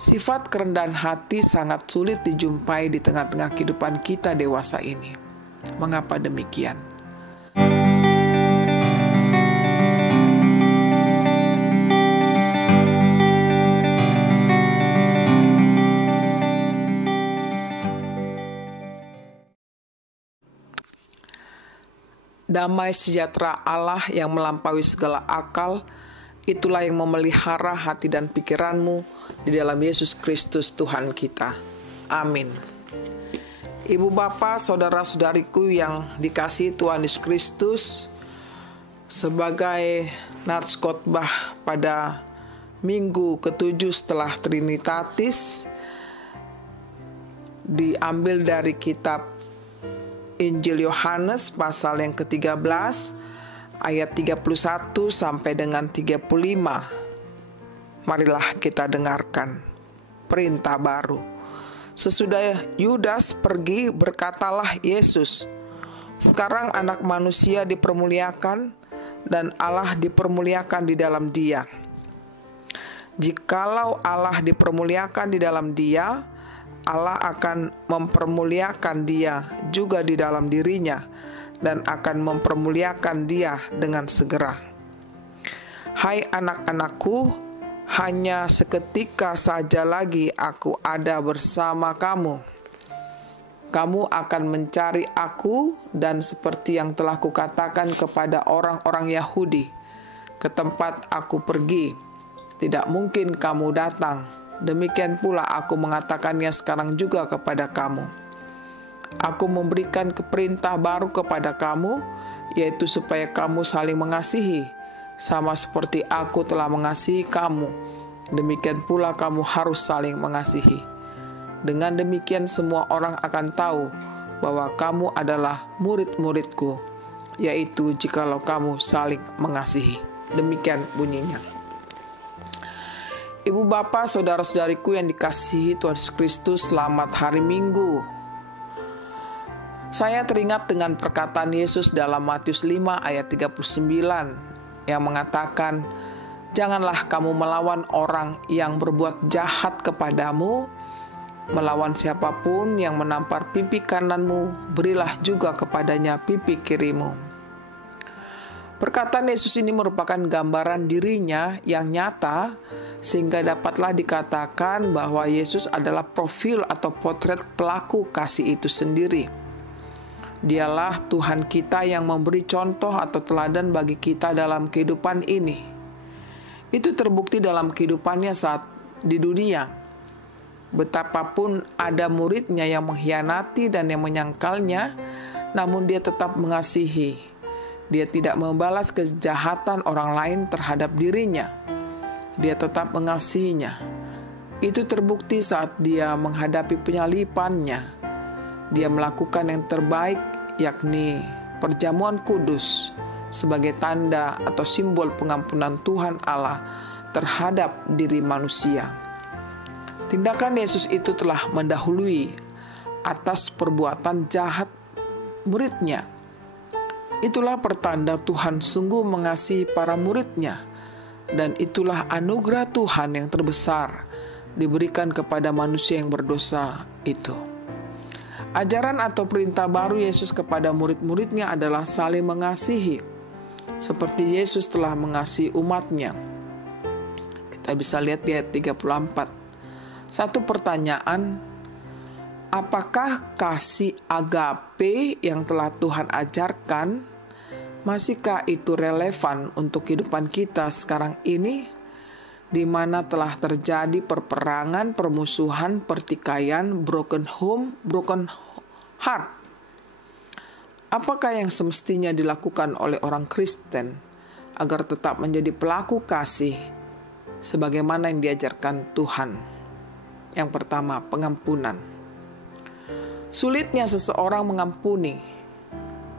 Sifat kerendahan hati sangat sulit dijumpai di tengah-tengah kehidupan kita dewasa ini. Mengapa demikian? Damai sejahtera Allah yang melampaui segala akal, itulah yang memelihara hati dan pikiranmu di dalam Yesus Kristus Tuhan kita. Amin. Ibu bapak, saudara-saudariku yang dikasihi Tuhan Yesus Kristus, sebagai nats khotbah pada minggu ke-7 setelah Trinitatis, diambil dari kitab Injil Yohanes pasal yang ke-13 ayat 31 sampai dengan 35. Marilah kita dengarkan perintah baru. Sesudah Yudas pergi, berkatalah Yesus, "Sekarang anak manusia dipermuliakan dan Allah dipermuliakan di dalam Dia. Jikalau Allah dipermuliakan di dalam Dia, Allah akan mempermuliakan Dia juga di dalam dirinya dan akan mempermuliakan Dia dengan segera. Hai anak-anakku, hanya seketika saja lagi aku ada bersama kamu. Kamu akan mencari aku, dan seperti yang telah kukatakan kepada orang-orang Yahudi, ke tempat aku pergi, tidak mungkin kamu datang. Demikian pula aku mengatakannya sekarang juga kepada kamu. Aku memberikan perintah baru kepada kamu, yaitu supaya kamu saling mengasihi, sama seperti aku telah mengasihi kamu. Demikian pula kamu harus saling mengasihi. Dengan demikian semua orang akan tahu bahwa kamu adalah murid-muridku, yaitu jikalau kamu saling mengasihi." Demikian bunyinya. Ibu bapak, saudara-saudariku yang dikasihi Tuhan Yesus Kristus, selamat hari Minggu. Saya teringat dengan perkataan Yesus dalam Matius 5 ayat 39 yang mengatakan, "Janganlah kamu melawan orang yang berbuat jahat kepadamu, melawan siapapun yang menampar pipi kananmu, berilah juga kepadanya pipi kirimu." Perkataan Yesus ini merupakan gambaran dirinya yang nyata, sehingga dapatlah dikatakan bahwa Yesus adalah profil atau potret pelaku kasih itu sendiri. Dialah Tuhan kita yang memberi contoh atau teladan bagi kita dalam kehidupan ini. Itu terbukti dalam kehidupannya saat di dunia. Betapapun ada muridnya yang mengkhianati dan yang menyangkalnya, namun dia tetap mengasihi. Dia tidak membalas kejahatan orang lain terhadap dirinya. Dia tetap mengasihinya. Itu terbukti saat dia menghadapi penyalipannya. Dia melakukan yang terbaik, yakni perjamuan kudus sebagai tanda atau simbol pengampunan Tuhan Allah terhadap diri manusia. Tindakan Yesus itu telah mendahului atas perbuatan jahat muridnya. Itulah pertanda Tuhan sungguh mengasihi para muridnya, dan itulah anugerah Tuhan yang terbesar diberikan kepada manusia yang berdosa itu. Ajaran atau perintah baru Yesus kepada murid-muridnya adalah saling mengasihi, seperti Yesus telah mengasihi umatnya. Kita bisa lihat di ayat 34. Satu pertanyaan, apakah kasih agape yang telah Tuhan ajarkan, masihkah itu relevan untuk kehidupan kita sekarang ini, di mana telah terjadi perperangan, permusuhan, pertikaian, broken home, broken heart? Apakah yang semestinya dilakukan oleh orang Kristen agar tetap menjadi pelaku kasih sebagaimana yang diajarkan Tuhan? Yang pertama, pengampunan. Sulitnya seseorang mengampuni.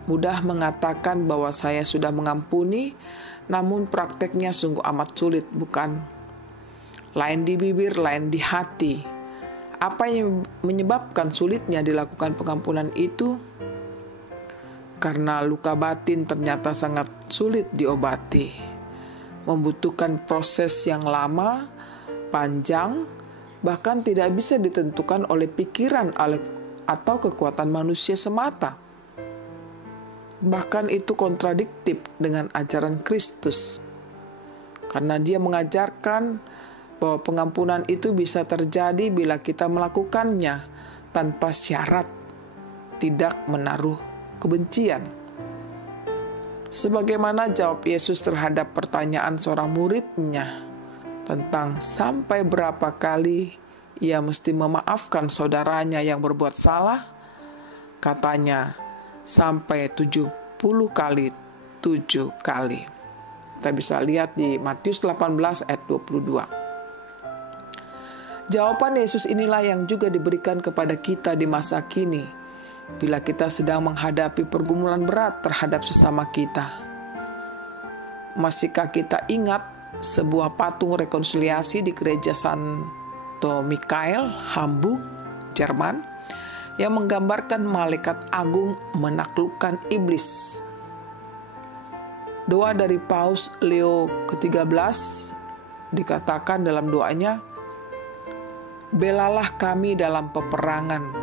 Mudah mengatakan bahwa saya sudah mengampuni, namun prakteknya sungguh amat sulit, bukan? Lain di bibir, lain di hati. Apa yang menyebabkan sulitnya dilakukan pengampunan itu? Karena luka batin ternyata sangat sulit diobati, membutuhkan proses yang lama, panjang, bahkan tidak bisa ditentukan oleh pikiran atau kekuatan manusia semata. Bahkan itu kontradiktif dengan ajaran Kristus, karena Dia mengajarkan bahwa pengampunan itu bisa terjadi bila kita melakukannya tanpa syarat, tidak menaruh kebencian. Sebagaimana jawab Yesus terhadap pertanyaan seorang muridnya tentang sampai berapa kali ia mesti memaafkan saudaranya yang berbuat salah, katanya sampai 70 kali 7 kali. Kita bisa lihat di Matius 18 ayat 22. Jawaban Yesus inilah yang juga diberikan kepada kita di masa kini, bila kita sedang menghadapi pergumulan berat terhadap sesama kita. Masihkah kita ingat sebuah patung rekonsiliasi di gereja Santo Mikael, Hamburg, Jerman, yang menggambarkan malaikat agung menaklukkan iblis? Doa dari Paus Leo ke-13 dikatakan dalam doanya, "Belalah kami dalam peperangan,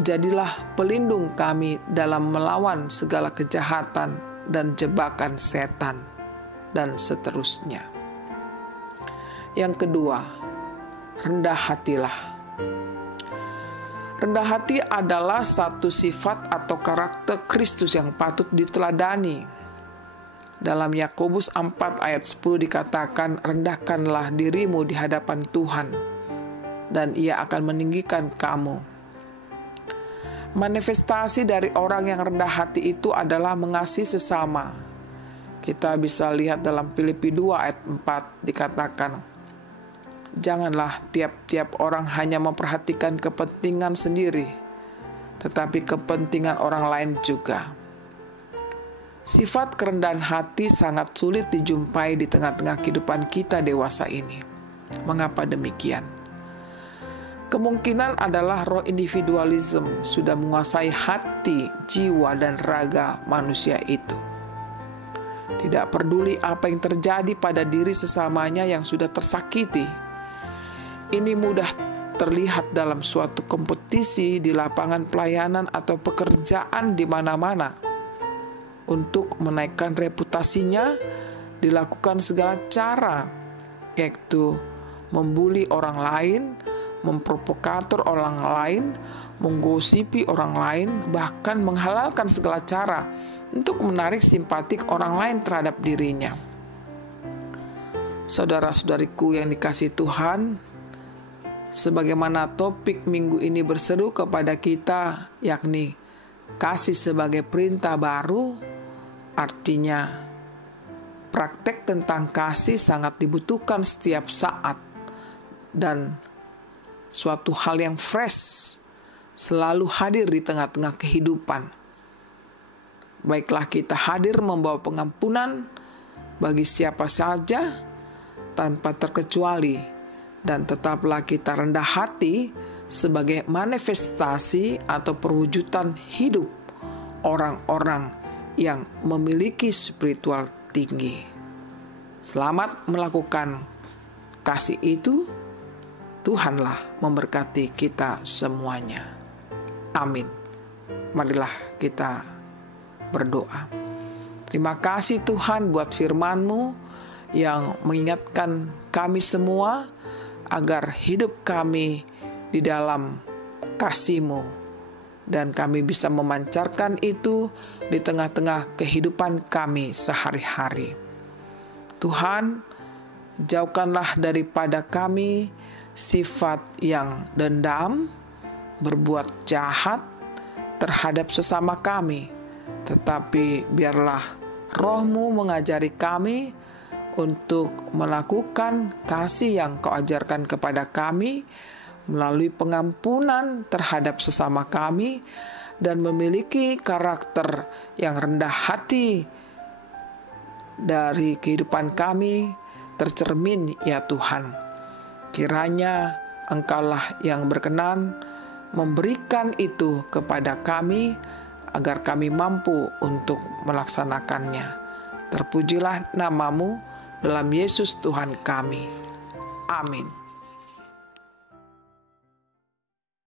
jadilah pelindung kami dalam melawan segala kejahatan dan jebakan setan," dan seterusnya. Yang kedua, rendah hatilah. Rendah hati adalah satu sifat atau karakter Kristus yang patut diteladani. Dalam Yakobus 4 ayat 10 dikatakan, "Rendahkanlah dirimu di hadapan Tuhan, dan Ia akan meninggikan kamu." Manifestasi dari orang yang rendah hati itu adalah mengasihi sesama. Kita bisa lihat dalam Filipi 2 ayat 4 dikatakan, "Janganlah tiap-tiap orang hanya memperhatikan kepentingan sendiri, tetapi kepentingan orang lain juga." Sifat kerendahan hati sangat sulit dijumpai di tengah-tengah kehidupan kita dewasa ini. Mengapa demikian? Kemungkinan adalah roh individualisme sudah menguasai hati, jiwa, dan raga manusia itu. Tidak peduli apa yang terjadi pada diri sesamanya yang sudah tersakiti. Ini mudah terlihat dalam suatu kompetisi di lapangan pelayanan atau pekerjaan di mana-mana. Untuk menaikkan reputasinya, dilakukan segala cara, yaitu membuli orang lain, memprovokator orang lain, menggosipi orang lain, bahkan menghalalkan segala cara untuk menarik simpatik orang lain terhadap dirinya. Saudara-saudariku yang dikasihi Tuhan, sebagaimana topik minggu ini berseru kepada kita, yakni kasih sebagai perintah baru, artinya praktek tentang kasih sangat dibutuhkan setiap saat, dan suatu hal yang fresh selalu hadir di tengah-tengah kehidupan. Baiklah kita hadir membawa pengampunan bagi siapa saja tanpa terkecuali, dan tetaplah kita rendah hati sebagai manifestasi atau perwujudan hidup orang-orang yang memiliki spiritual tinggi. Selamat melakukan kasih itu. Tuhanlah memberkati kita semuanya. Amin. Marilah kita berdoa. Terima kasih Tuhan buat firman-Mu yang mengingatkan kami semua agar hidup kami di dalam kasih-Mu, dan kami bisa memancarkan itu di tengah-tengah kehidupan kami sehari-hari. Tuhan, jauhkanlah daripada kami sifat yang dendam, berbuat jahat terhadap sesama kami, tetapi biarlah Roh-Mu mengajari kami untuk melakukan kasih yang Kau ajarkan kepada kami melalui pengampunan terhadap sesama kami, dan memiliki karakter yang rendah hati dari kehidupan kami tercermin, ya Tuhan. Kiranya Engkaulah yang berkenan memberikan itu kepada kami, agar kami mampu untuk melaksanakannya. Terpujilah nama-Mu dalam Yesus Tuhan kami. Amin.